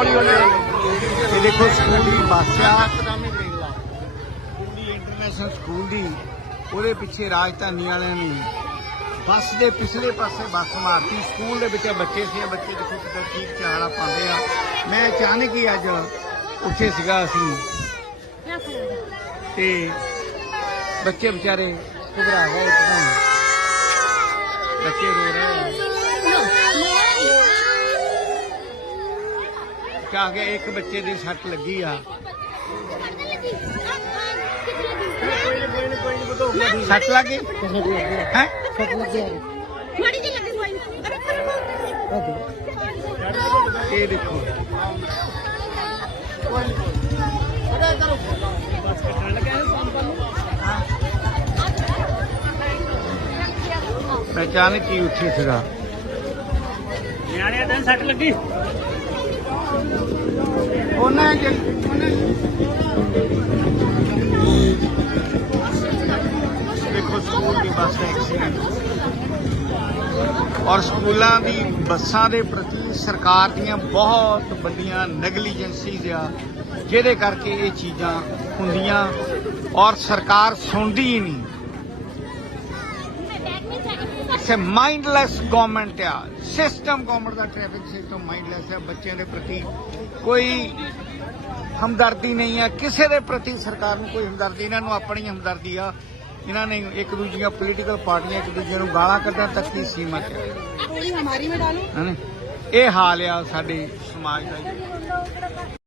ਹੌਲੀ ਹੌਲੀ ਇਹ ਦੇਖੋ ਸਕੂਲ ਦੀ ਬੱਸ ਆ। ਪੂਰੀ ਇੰਟਰਨੈਸ਼ਨਲ ਸਕੂਲ ਦੀ ਉਹਦੇ ਪਿੱਛੇ ਰਾਜਧਾਨੀ ਵਾਲਿਆਂ ਨੇ ਬੱਸ ਦੇ ਪਿਛਲੇ ਪਾਸੇ ਬੱਸ ਮਾਰਤੀ। ਸਕੂਲ ਦੇ ਵਿੱਚ ਬੱਚੇ ਸੀ ਬੱਚੇ ਦੇਖੋ ਕਿੱਦਾਂ ਠੀਕ ਚਾਲਾ ਪਾਉਂਦੇ ਆ। ਮੈਂ ਅਚਾਨਕ ਹੀ ਅੱਜ ਉੱਥੇ ਸੀਗਾ ਅਸੀਂ। ਤੇ ਬੱਚੇ ਵਿਚਾਰੇ ਘਬਰਾ ਗਏ ਬੱਚੇ ਰੋ ਰਹੇ ਆ ਕਾ ਕੇ ਇੱਕ ਬੱਚੇ ਦੀ ਸੱਟ ਲੱਗੀ ਆ। ਸੱਟ ਲੱਗੀ? ਹੈ? ਮਾੜੀ ਜਿਹੀ ਲੱਗੀ ਕੋਈ ਨਹੀਂ ਅਰੇ ਪਰ ਇਹ ਦੇਖੋ। ਅਚਾਨਕ ਹੀ ਉੱਠੇ ਸੀਗਾ। ਨਿਆਣਿਆਂ ਦਿਨ ਸੱਟ ਲੱਗੀ। ਦੇਖੋ ਸਕੂਲ ਦੀ ਬੱਸ ਦਾ ਐਕਸੀਡੈਂਟ ਔਰ ਸਕੂਲਾਂ ਦੀ ਬੱਸਾਂ ਦੇ ਪ੍ਰਤੀ ਸਰਕਾਰ ਦੀਆਂ ਬਹੁਤ ਵੱਡੀਆਂ ਨੈਗਲੀਜੈਂਸੀਜ਼ ਆ, ਜਿਹਦੇ ਕਰਕੇ ਇਹ ਚੀਜ਼ਾਂ ਹੁੰਦੀਆਂ ਔਰ ਸਰਕਾਰ ਸੁਣਦੀ ਹੀ ਨਹੀਂ। ਇਟਸ ਮਾਈਂਡਲੈਸ ਗਵਰਨਮੈਂਟ ਆ। ਸਿਸਟਮ ਗਵਰਨਮੈਂਟ ਦਾ ਟ੍ਰੈਫਿਕ ਸਿਸਟਮ ਮਾਈਂਡਲੈਸ ਹੈ ਬੱਚਿਆਂ ਦੇ ਪ੍ਰਤੀ ਕੋਈ ਹਮਦਰਦੀ ਨਹੀਂ ਹੈ ਕਿਸੇ ਦੇ ਪ੍ਰਤੀ ਸਰਕਾਰ ਨੂੰ ਕੋਈ ਹਮਦਰਦੀ ਇਹਨਾਂ ਨੂੰ ਆਪਣੀ ਹਮਦਰਦੀ ਆ। ਇਹਨਾਂ ਨੇ ਇੱਕ ਦੂਜੀਆਂ ਪੋਲੀਟੀਕਲ ਪਾਰਟੀਆਂ ਇੱਕ ਦੂਜੇ ਨੂੰ ਗਾਲਾਂ ਕੱਢਣ ਤੱਕ ਦੀ ਸੀਮਾ ਤੇ ਥੋੜੀ ਹਮਾਰੀ ਮੇ ਡਾਲੋ। ਇਹ ਹਾਲ ਆ ਸਾਡੇ ਸਮਾਜ ਦਾ